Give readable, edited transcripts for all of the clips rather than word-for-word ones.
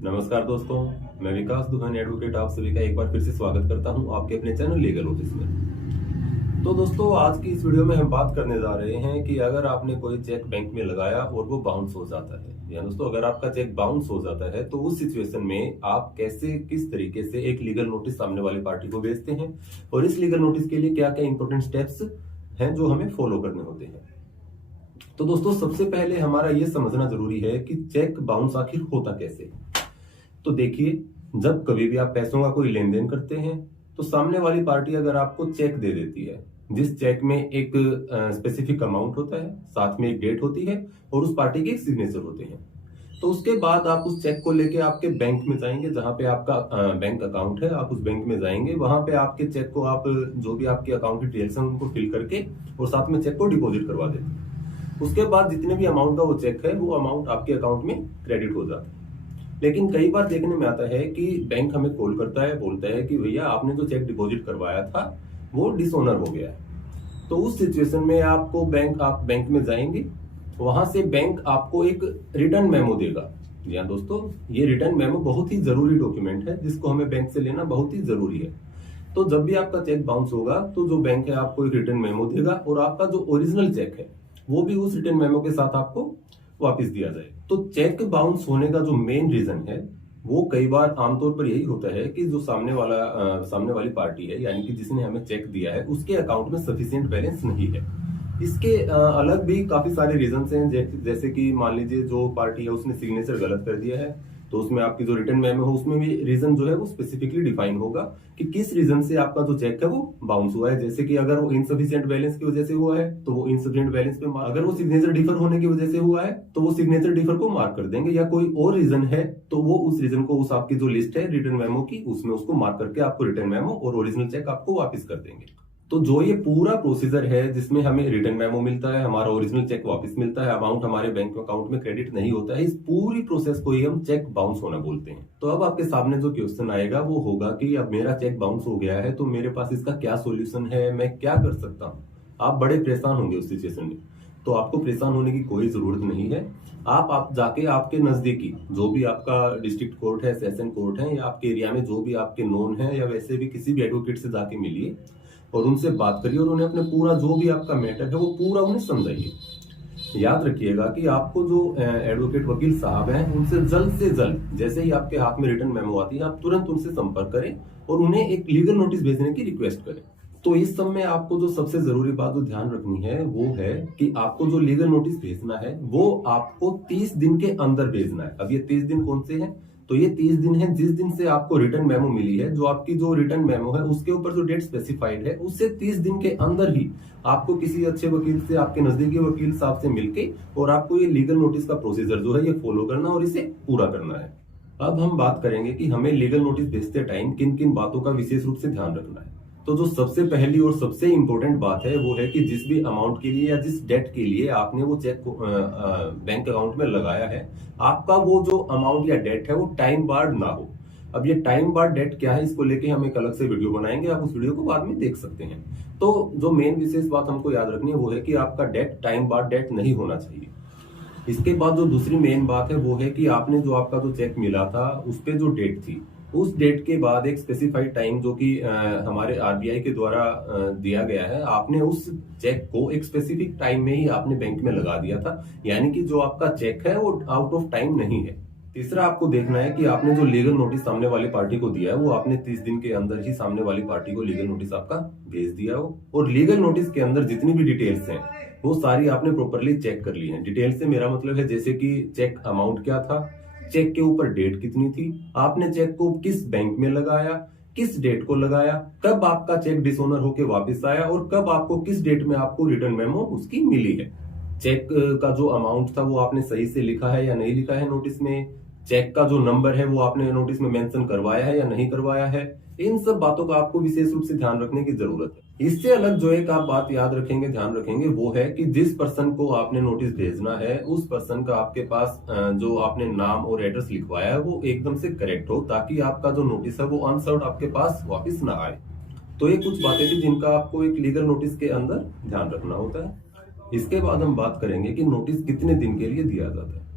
नमस्कार दोस्तों, मैं विकास दुहान एडवोकेट आप सभी का एक बार फिर से स्वागत करता हूं आपके अपने चैनल लीगल नोटिस में। तो दोस्तों, आज की इस वीडियो में हम बात करने जा रहे हैं कि अगर आपने कोई चेक बैंक में लगाया और वो बाउंस हो जाता है, या दोस्तों अगर आपका चेक बाउंस हो जाता है तो उस सिचुएशन में आप कैसे किस तरीके से एक लीगल नोटिस सामने वाली पार्टी को भेजते हैं और इस लीगल नोटिस के लिए क्या क्या इंपॉर्टेंट स्टेप्स हैं जो हमें फॉलो करने होते हैं। तो दोस्तों, सबसे पहले हमारा ये समझना जरूरी है कि चेक बाउंस आखिर होता कैसे। तो देखिए, जब कभी भी आप पैसों का कोई लेन देन करते हैं तो सामने वाली पार्टी अगर आपको चेक दे देती है, जिस चेक में एक स्पेसिफिक अमाउंट होता है, साथ में एक डेट होती है और उस पार्टी के एक सिग्नेचर होते हैं, तो उसके बाद आप उस चेक को लेके आपके बैंक में जाएंगे, जहां पे आपका बैंक अकाउंट है। आप उस बैंक में जाएंगे, वहां पे आपके चेक को आप जो भी आपके अकाउंट की डिटेल्स हैं उनको फिल करके और साथ में चेक को डिपॉजिट करवा देते हैं। उसके बाद जितने भी अमाउंट का वो चेक है वो अमाउंट आपके अकाउंट में क्रेडिट हो जाता है। लेकिन कई बार देखने में आता है कि बैंक हमें कॉल करता है, बोलता है कि भैया आपने जो चेक डिपॉजिट करवाया था वो डिसऑनर हो गया है। तो उस सिचुएशन में आप बैंक में जाएंगे, वहां से बैंक आपको एक रिटर्न मेमो देगा। जी हाँ दोस्तों, ये रिटर्न मेमो बहुत ही जरूरी डॉक्यूमेंट है जिसको हमें बैंक से लेना बहुत ही जरूरी है। तो जब भी आपका चेक बाउंस होगा तो जो बैंक है आपको एक रिटर्न मेमो देगा और आपका जो ओरिजिनल चेक है वो भी उस रिटर्न मेमो के साथ आपको वापस दिया जाए। तो चेक बाउंस होने का जो मेन रीजन है वो कई बार आमतौर पर यही होता है कि जो सामने वाली पार्टी है, यानी कि जिसने हमें चेक दिया है, उसके अकाउंट में सफिशिएंट बैलेंस नहीं है। इसके अलग भी काफी सारे रीजंस हैं, जैसे कि मान लीजिए जो पार्टी है उसने सिग्नेचर गलत कर दिया है, तो उसमें आपकी जो रिटर्न मेमो है उसमें भी रीजन जो है वो स्पेसिफिकली डिफाइन होगा कि किस रीजन से आपका जो चेक है वो बाउंस हुआ है। जैसे कि अगर वो इनसफिशिएंट बैलेंस की वजह से हुआ है तो वो इनसफिशिएंट बैलेंस पे, अगर वो सिग्नेचर डिफर होने की वजह से हुआ है तो वो सिग्नेचर डिफर को मार्क कर देंगे, या कोई और रीजन है तो वो उस रीजन को, उस आपकी जो लिस्ट है रिटर्न मेमो की, उसमें उसको मार्क करके आपको रिटर्न मेमो और ओरिजिनल चेक आपको वापस कर देंगे। तो जो ये पूरा प्रोसीजर है जिसमें हमें रिटर्न मेमो मिलता है, हमारा ओरिजिनल चेक वापस मिलता है, अमाउंट हमारे बैंक अकाउंट में क्रेडिट नहीं होता है, इस पूरी प्रोसेस को ही हम चेक बाउंस होना बोलते हैं। तो अब आपके सामने जो क्वेश्चन आएगा वो होगा कि अब मेरा चेक बाउंस हो गया है तो मेरे पास इसका क्या सोल्यूशन है, मैं क्या कर सकता हूँ। आप बड़े परेशान होंगे उस सिचुएशन में। तो आपको परेशान होने की कोई जरूरत नहीं है। आप जाके आपके नजदीकी जो भी आपका डिस्ट्रिक्ट कोर्ट है, सेशन कोर्ट है, या आपके एरिया में जो भी आपके नोन है, या वैसे भी किसी भी एडवोकेट से जाके मिलिए और उनसे बात करिए और उन्हें अपने पूरा जो भी आपका मैटर है वो पूरा उन्हें समझाइए। याद रखिएगा कि आपको जो एडवोकेट वकील साहब हैं उनसे जल्द से जल्द, जैसे ही आपके हाथ में रिटर्न मेमो आती है, आप तुरंत उनसे संपर्क करें और उन्हें एक लीगल नोटिस भेजने की रिक्वेस्ट करें। तो इस सब में आपको जो सबसे जरूरी बात जो ध्यान रखनी है वो है कि आपको जो लीगल नोटिस भेजना है वो आपको 30 दिन के अंदर भेजना है। अब ये 30 दिन कौन से हैं? तो ये 30 दिन है जिस दिन से आपको रिटर्न मेमो मिली है। जो आपकी जो रिटर्न मेमो है उसके ऊपर जो डेट स्पेसिफाइड है उससे 30 दिन के अंदर ही आपको किसी अच्छे वकील से, आपके नजदीकी वकील साहब से मिलके और आपको ये लीगल नोटिस का प्रोसीजर जो है ये फॉलो करना और इसे पूरा करना है। अब हम बात करेंगे कि हमें लीगल नोटिस भेजते टाइम किन किन बातों का विशेष रूप से ध्यान रखना है। तो जो सबसे पहली और सबसे इंपॉर्टेंट बात है वो है कि जिस भी अमाउंट के लिए या जिस डेट के लिए आपने वो चेक बैंक अकाउंट में लगाया है, आपका वो जो अमाउंट या डेट है वो टाइम बार्ड ना हो। अब ये टाइम बार्ड डेट क्या है, इसको लेके हम एक अलग से वीडियो बनाएंगे, आप उस वीडियो को बाद में देख सकते हैं। तो जो मेन विशेष बात हमको याद रखनी है वो है कि आपका डेट टाइम बार्ड डेट नहीं होना चाहिए। इसके बाद जो दूसरी मेन बात है वो है कि आपने जो आपका जो चेक मिला था उस पे जो डेट थी, उस डेट के बाद एक स्पेसिफाइड टाइम जो कि हमारे आरबीआई के द्वारा दिया गया है, आपने उस चेक को एक स्पेसिफिक टाइम में ही आपने बैंक में लगा दिया था, यानी कि जो आपका चेक है वो आउट ऑफ टाइम नहीं है। तीसरा आपको देखना है कि आपने जो लीगल नोटिस सामने वाली पार्टी को दिया है वो आपने 30 दिन के अंदर ही सामने वाली पार्टी को लीगल नोटिस आपका भेज दिया हो, और लीगल नोटिस के अंदर जितनी भी डिटेल्स हैं वो सारी आपने प्रॉपरली चेक कर ली है। डिटेल से मेरा मतलब है जैसे कि चेक अमाउंट क्या था, चेक के ऊपर डेट कितनी थी, आपने चेक को किस बैंक में लगाया, किस डेट को लगाया, कब आपका चेक डिसऑनर होके वापस आया और कब आपको किस डेट में आपको रिटर्न मेमो उसकी मिली है। चेक का जो अमाउंट था वो आपने सही से लिखा है या नहीं लिखा है नोटिस में, चेक का जो नंबर है वो आपने नोटिस में मेंशन करवाया है या नहीं करवाया है। इन सब बातों का आपको विशेष रूप से ध्यान रखने की जरूरत है। इससे अलग जो एक आप बात याद रखेंगे, ध्यान रखेंगे, वो है कि जिस पर्सन को आपने नोटिस भेजना है उस पर्सन का आपके पास जो आपने नाम और एड्रेस लिखवाया है वो एकदम से करेक्ट हो, ताकि आपका जो नोटिस है वो अनसर्व्ड आपके पास वापस ना आए। तो ये कुछ बातें थी जिनका आपको एक लीगल नोटिस के अंदर ध्यान रखना होता है। इसके बाद हम बात करेंगे कि नोटिस कितने दिन के लिए दिया जाता है।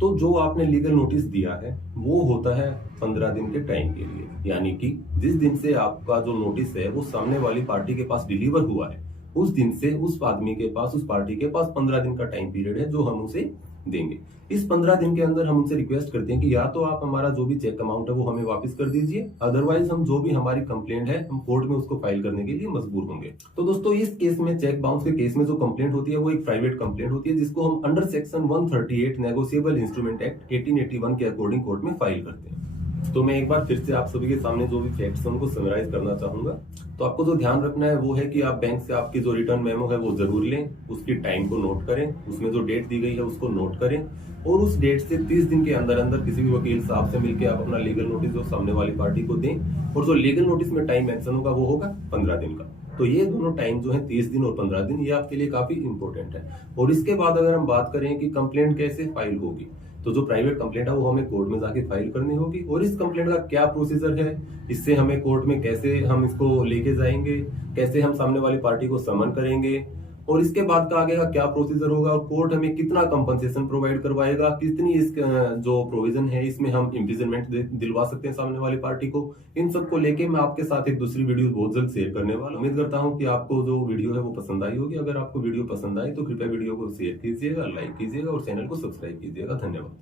तो जो आपने लीगल नोटिस दिया है वो होता है 15 दिन के टाइम के लिए, यानी कि जिस दिन से आपका जो नोटिस है वो सामने वाली पार्टी के पास डिलीवर हुआ है उस दिन से उस आदमी के पास, उस पार्टी के पास 15 दिन का टाइम पीरियड है जो हम उसे देंगे। इस 15 दिन के अंदर हम उनसे रिक्वेस्ट करते हैं कि या तो आप हमारा जो भी चेक अमाउंट है वो हमें वापस कर दीजिए, अदरवाइज हम जो भी हमारी कंप्लेंट है हम कोर्ट में उसको फाइल करने के लिए मजबूर होंगे। तो दोस्तों इस केस में, चेक बाउंस के केस में जो कंप्लेंट होती है वो एक प्राइवेट कंप्लेंट होती है जिसको हम under section 138 negotiable instrument act 1881 के अकॉर्डिंग कोर्ट में फाइल करते हैं। तो मैं एक बार फिर से आप सभी के सामने जो भी फैक्ट्स हैं उनको समराइज करना चाहूंगा। तो आपको जो ध्यान रखना है वो है कि आप बैंक से आपकी जो रिटर्न मेमो है वो जरूर लें, उसकी टाइम को नोट करें, उसमें जो डेट दी गई है उसको नोट करें और उस डेट से 30 दिन के अंदर अंदर किसी भी वकील साहब से मिलकर आप अपना लीगल नोटिस जो सामने वाली पार्टी को दें और जो लीगल नोटिस में टाइम मेंशन होगा वो होगा 15 दिन का। तो ये दोनों टाइम जो है 30 दिन और 15 दिन, ये आपके लिए काफी इंपॉर्टेंट है। और इसके बाद अगर हम बात करें कि कंप्लेंट कैसे फाइल होगी, तो जो प्राइवेट कंप्लेंट है वो हमें कोर्ट में जाके फाइल करनी होगी और इस कंप्लेंट का क्या प्रोसीजर है, इससे हमें कोर्ट में कैसे हम इसको लेके जाएंगे, कैसे हम सामने वाली पार्टी को समन करेंगे और इसके बाद का आगे का क्या प्रोसीजर होगा और कोर्ट हमें कितना कंपनसेशन प्रोवाइड करवाएगा, कितनी इस जो प्रोविजन है इसमें हम इम्प्रिजनमेंट दिलवा सकते हैं सामने वाली पार्टी को। इन सबको लेके मैं आपके साथ एक दूसरी वीडियो बहुत जल्द शेयर करने वाला हूं। उम्मीद करता हूं कि आपको जो वीडियो है वो पसंद आई होगी। अगर आपको वीडियो पसंद आई तो कृपया वीडियो को शेयर कीजिएगा, लाइक कीजिएगा और चैनल को सब्सक्राइब कीजिएगा। धन्यवाद।